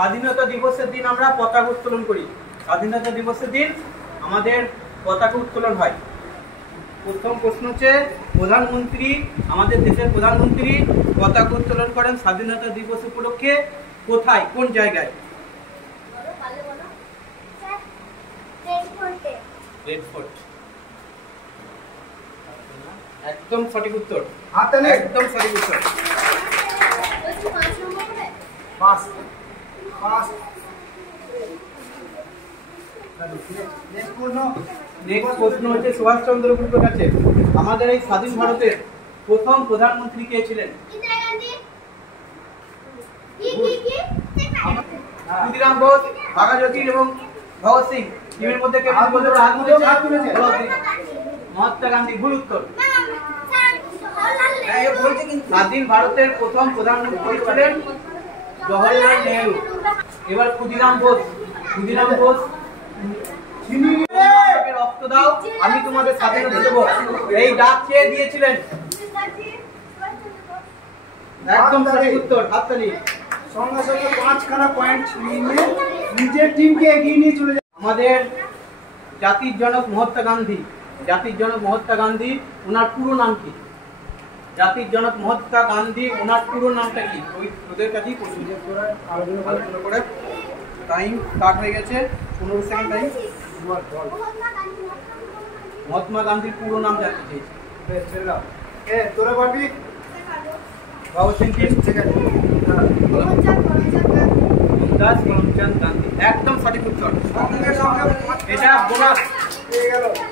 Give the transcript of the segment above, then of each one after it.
স্বাধীনতা দিবসের দিন আমরা পতাকা উত্তোলন করি। স্বাধীনতা দিবসের দিন আমাদের পতাকা উত্তোলন হয়। প্রথম প্রশ্ন হচ্ছে প্রধানমন্ত্রী, আমাদের দেশের প্রধানমন্ত্রী পতাকা উত্তোলন করেন স্বাধীনতা দিবস উপলক্ষে কোথায়, কোন জায়গায়? Red fort. একদম সঠিক উত্তর, একদম সঠিক উত্তর। নেক্সট প্রশ্ন হচ্ছে সুভাষচন্দ্র বসুর কাছে আমাদের এই স্বাধীন ভারতের প্রথম প্রধানমন্ত্রী কে ছিলেন? ক্ষুদিরাম বোস, বাঘাযতীন এবং ভগৎ সিং। টিমের মধ্যে কে মহাত্মা গান্ধী। ভুল উত্তর। স্বাধীন ভারতের প্রথম প্রধানমন্ত্রী ছিলেন জওহরলাল নেহরু। এবার ক্ষুদিরাম বোস, ক্ষুদিরাম বোস রক্ত দাও আমি তোমাদের স্বাধীনতা দেব, এই ডাক কে দিয়েছিলেন? একদম সঠিক উত্তর। হাততালি। সঙ্গে সঙ্গে 5খানা পয়েন্ট নিয়ে নিজের টিমকে এগিয়ে নিয়ে চলে যায়। আমাদের জাতির জনক মহাত্মা গান্ধী, জাতির জনক মহাত্মা গান্ধী, ওনার পুরো নাম কি? জাতির জনক মহাত্মা গান্ধী, ওনার পুরো নামটা কি? ওদের কাছেই আলোচনা করে টাইম স্টার্ট হয়ে গেছে। 15 সেকেন্ড টাইম। মহাত্মা গান্ধীর পুরো নাম জানতে চেয়েছি। তোরা পারবি? ভগৎ সিং কি? মোহনদাস করমচাঁদ গান্ধী। একদম সঠিক উত্তর। এটা বোনাস,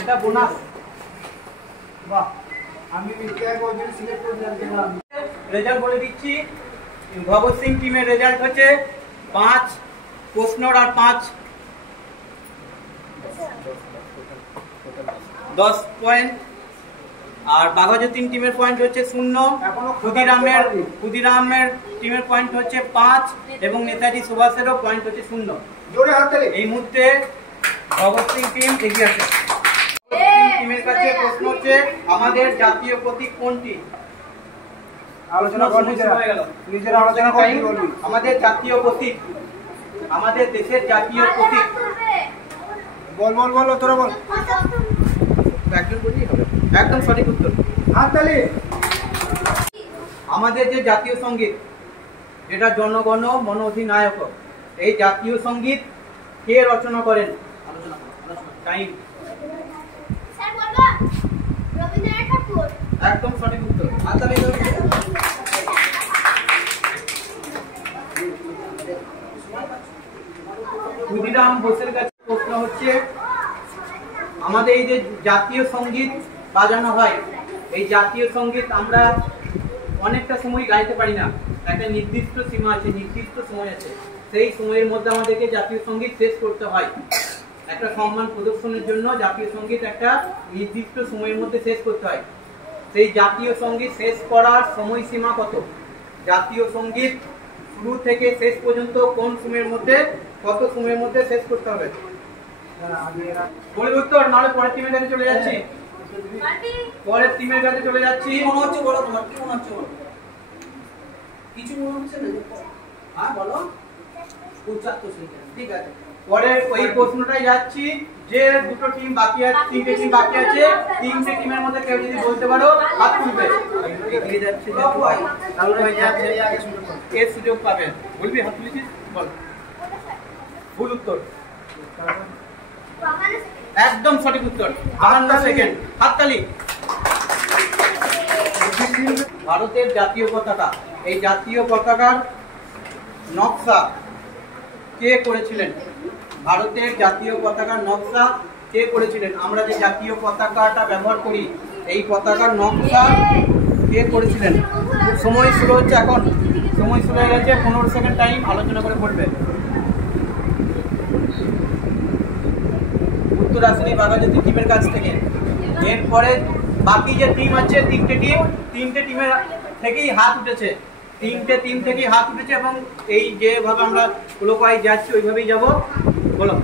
এটা বোনাস। বাহ, আমি সিলেক্ট করে দিলাম। রেজাল্ট বলে দিচ্ছি। ভগৎ সিং টিমের রেজাল্ট হচ্ছে 5 প্রশ্নর আর 5 10 পয়েন্ট। আর বাঘাযতীন টিমের পয়েন্ট হচ্ছে 0। ক্ষুদিরামের টিমের পয়েন্ট হচ্ছে 5 এবং নেতাজি সুভাষেরও পয়েন্ট হচ্ছে 0। এই মুহূর্তে ভগৎ সিং টিম এগিয়ে আছে। টিমের কাছে প্রশ্ন হচ্ছে আমাদের জাতীয় প্রতীক কোনটি? আলোচনা হয়ে গেল। নিজের আলোচনা করবি। আমাদের জাতীয় প্রতীক, আমাদের দেশের জাতীয় প্রতীক বল বল বল, তোরা বল। একজন বললেই হবে। একদম সঠিক উত্তর। হাততালি। আমাদের যে জাতীয় সঙ্গীত, যেটা জনগণ মন অধিনায়ক, এই জাতীয় সঙ্গীত কে রচনা করেন? আলোচনা টাইম। একদম সঠিক উত্তর। হাততালি। ক্ষুদিরাম বোসের কাছে প্রশ্ন হচ্ছে আমাদের এই যে জাতীয় সঙ্গীত বাজানো হয়, এই জাতীয় সঙ্গীত আমরা অনেকটা সময় গাইতে পারি না। একটা নির্দিষ্ট সীমা আছে, নির্দিষ্ট সময় আছে। সেই সময়ের মধ্যে আমাদেরকে জাতীয় সঙ্গীত শেষ করতে হয়। একটা সম্মান প্রদর্শনের জন্য জাতীয় সঙ্গীত একটা নির্দিষ্ট সময়ের মধ্যে শেষ করতে হয়। সেই জাতীয় সঙ্গীত শেষ করার সময়সীমা কত? জাতীয় সঙ্গীত শুরু থেকে শেষ পর্যন্ত কোন সময়ের মধ্যে, কত সময়ের মধ্যে শেষ করতে হবে? বলে উত্তর, নাহলে পরের টিমের কাছে চলে যাচ্ছি। পরের টিমের কাছে চলে যাচ্ছি। মনে হচ্ছে বলো, তোমার কি মনে হচ্ছে বলো? কিছু মনে হচ্ছে না? হ্যাঁ বলো। 75 সেকেন্ড। ঠিক আছে। পরের ওই প্রশ্নটাই যাচ্ছি। যে দুটো টিম বাকি আছে, 3টে টিম বাকি আছে, 3টে টিমের মধ্যে কেউ যদি বলতে পারো হাত তুলবে। এগিয়ে যাচ্ছে, তাহলে হয়ে যাচ্ছে এর সুযোগ পাবেন। বলবি হাত তুলেছিস? বল। ভুল উত্তর। একদম সঠিক উত্তর। 52 সেকেন্ড। হাততালি। ভারতের জাতীয় পতাকা, এই জাতীয় পতাকার নকশা কে করেছিলেন? ভারতের জাতীয় পতাকার নকশা কে করেছিলেন? আমরা যে জাতীয় পতাকাটা ব্যবহার করি, এই পতাকার নকশা কে করেছিলেন? সময় শুরু হচ্ছে এখন। সময় শুরু হয়ে গেছে। 15 সেকেন্ড টাইম। আলোচনা করে পড়বে। উত্তর আসেনি বাঘাযতীন টিমের কাছ থেকে। এরপরে বাকি যে টিম আছে, 3টে টিমের থেকেই হাত উঠেছে। 3টে টিম থেকেই হাত উঠেছে এবং এই যেভাবে আমরা ক্লকওয়াইজ যাচ্ছি ওইভাবেই যাব। বলো।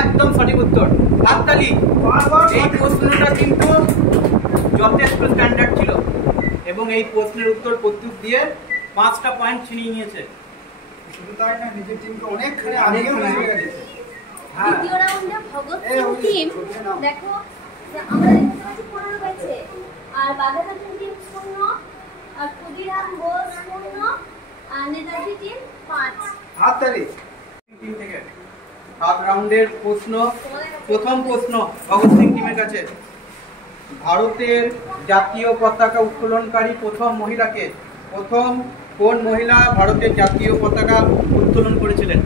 একদম সঠিক উত্তর। হাততালি। এই প্রশ্নটা কিন্তু যথেষ্ট স্ট্যান্ডার্ড ছিল এবং এই প্রশ্নের উত্তর প্রত্যুত্তর দিয়ে 5টা পয়েন্ট ছিনিয়ে নিয়েছে। শুধু তাই না, নিজের টিমকে অনেকখানি আগে নিয়ে গেছে। হ্যাঁ, দ্বিতীয় রাউন্ডে ভগৎ সিং টিম দেখো আমরা দেখতে পাচ্ছি 15 পেয়েছে, আর বাঘাযতীন টিম 0, আর ক্ষুদিরাম বোস 0, আর নেতাজি টিম 5। হাততালি। টিম থেকে 7 রাউন্ডের প্রশ্ন। প্রথম প্রশ্ন ভগৎ সিং টিমের কাছে, ভারতের জাতীয় পতাকা উত্তোলনকারী প্রথম মহিলাকে? প্রথম কোন মহিলা ভারতের জাতীয় পতাকা উত্তোলন করেছিলেন?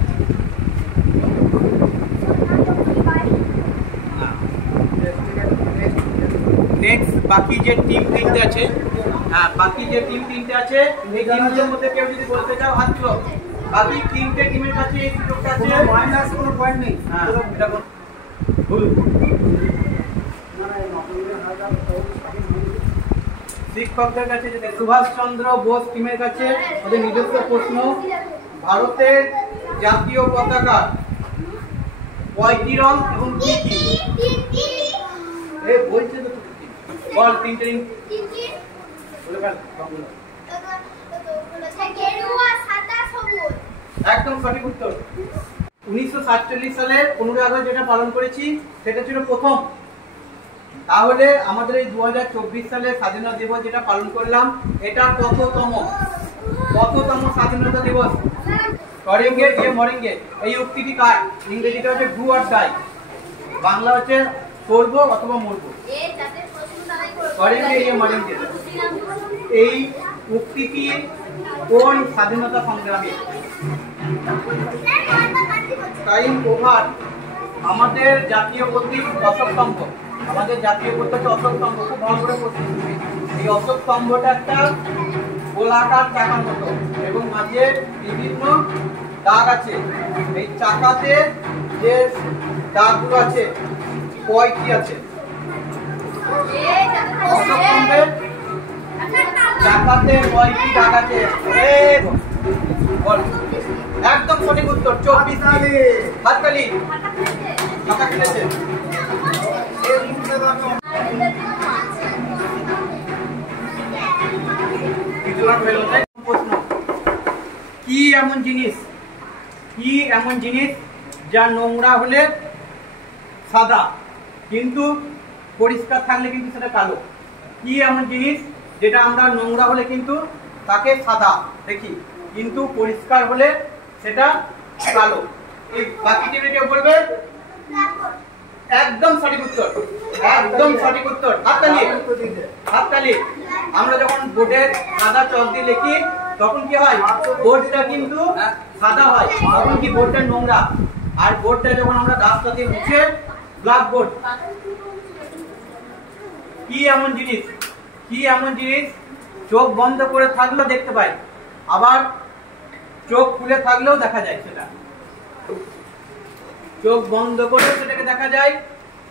নেক্সট বাকি যে টিম 3টে আছে, হ্যাঁ বাকি যে টিম 3টে আছে এই টিমগুলোর মধ্যে কেউ যদি বলতে চাও হাত তুলো। বাকি 3টে টিমের কাছে এই সুযোগটা আছে। কোনো মাইনাস, কোনো পয়েন্ট নেই। হ্যাঁ এটা বলুন। শিক্ষকদের কাছে যেটা সুভাষচন্দ্র বোস টিমের কাছে ওদের নিজস্ব প্রশ্ন, ভারতের জাতীয় পতাকা কয়টি রং এবং কি কি? এই বলছে তো বল 3টে রিং বলে ফেল রংগুলো। একদম সঠিক উত্তর। 1947 সালের 15 আগস্ট যেটা পালন করেছি সেটা ছিল প্রথম। তাহলে আমাদের এই 2024 সালে স্বাধীনতা দিবস যেটা পালন করলাম এটা কততম স্বাধীনতা দিবস? করেঙ্গে যে মরেঙ্গে এই উক্তিটি কার? ইংরেজিতে হচ্ছে ডু অর ডাই, বাংলা হচ্ছে করব অথবা মরব। করেঙ্গে যে মরেঙ্গে এই উক্তিটি কোন স্বাধীনতা সংগ্রামী? Time over. আমাদের জাতীয় প্রতীক অশোক স্তম্ভ। আমাদের জাতীয় প্রতীক হচ্ছে অশোক স্তম্ভ। খুব ভালো করে পড়তে হবে। এই অশোক স্তম্ভটা একটা গোলাকার চাকার মতো এবং মাঝে বিভিন্ন দাগ আছে। এই চাকাতে যে দাগগুলো আছে কয়টি আছে? অশোক স্তম্ভের চাকাতে কয়টি দাগ আছে? বল। একদম সঠিক উত্তর। 24টি। হাততালি। চাকা খেলেছে। প্রশ্ন, কি এমন জিনিস যা নোংরা হলে সাদা কিন্তু পরিষ্কার থাকলে কিন্তু সেটা কালো? কি এমন জিনিস যেটা আমরা নোংরা হলে কিন্তু তাকে সাদা দেখি কিন্তু পরিষ্কার হলে সেটা কালো? এই বাকি টিমে কেউ বলবে? একদম সঠিক উত্তর। একদম সঠিক উত্তর। হাততালি। আমরা যখন বোর্ডে সাদা চক দিয়ে লিখি তখন কি হয়? বোর্ডটা কিন্তু সাদা হয়, তখন কি বোর্ডটা নোংরা। আর বোর্ডটা যখন আমরা ডাস্টার দিয়ে মুছে ব্ল্যাক বোর্ড। কি এমন জিনিস চোখ বন্ধ করে থাকলেও দেখতে পাই, আবার চোখ খুলে থাকলেও দেখা যায়? সেটা চোখ বন্ধ করে সেটাকে দেখা যায়,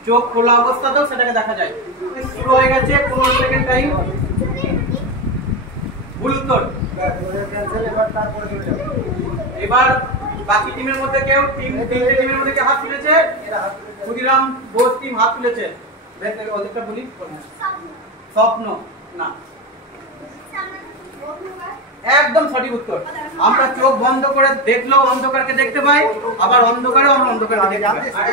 চোখ খোলা অবস্থাতেও সেটাকে দেখা যায়। শুরু হয়ে গেছে 15 সেকেন্ড টাইম। ভুল উত্তর। এবার বাকি টিমের মধ্যে কেউ তিনটে টিমের মধ্যে হাত তুলেছে? ক্ষুদিরাম বোস টিম হাত তুলেছে। ওদেরটা বলি। স্বপ্ন না, একদম সঠিক উত্তর। আমরা চোখ বন্ধ করে দেখলেও অন্ধকারকে দেখতে পাই, আবার অন্ধকারেও আমরা অন্ধকারকে দেখতে পাই।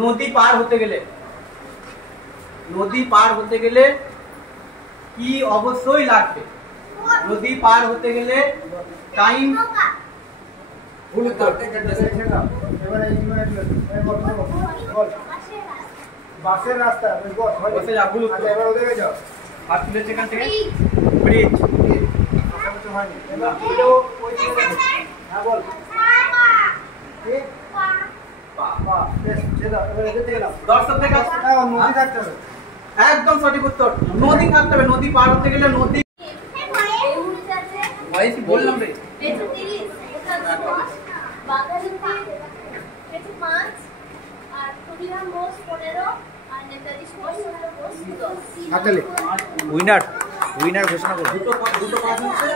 নদী পার হতে গেলে কি অবশ্যই লাগবে? নদী পার হতে গেলে টাইম। ভুল উত্তর। বাসের রাস্তা বসে যা। ভুল উত্তর। এবার ওদিকে যাও। হাত তুলেছে এখান থেকে ব্রিজ। হয়নি। হ্যাঁ বল। দর্শকদের কাছে নদী থাকতে হবে। একদম সঠিক উত্তর। নদী থাকতে হবে। নদী পার হতে গেলে নদী। বললাম রে। উইনার ঘোষণা করো। দুটো পাস হচ্ছে।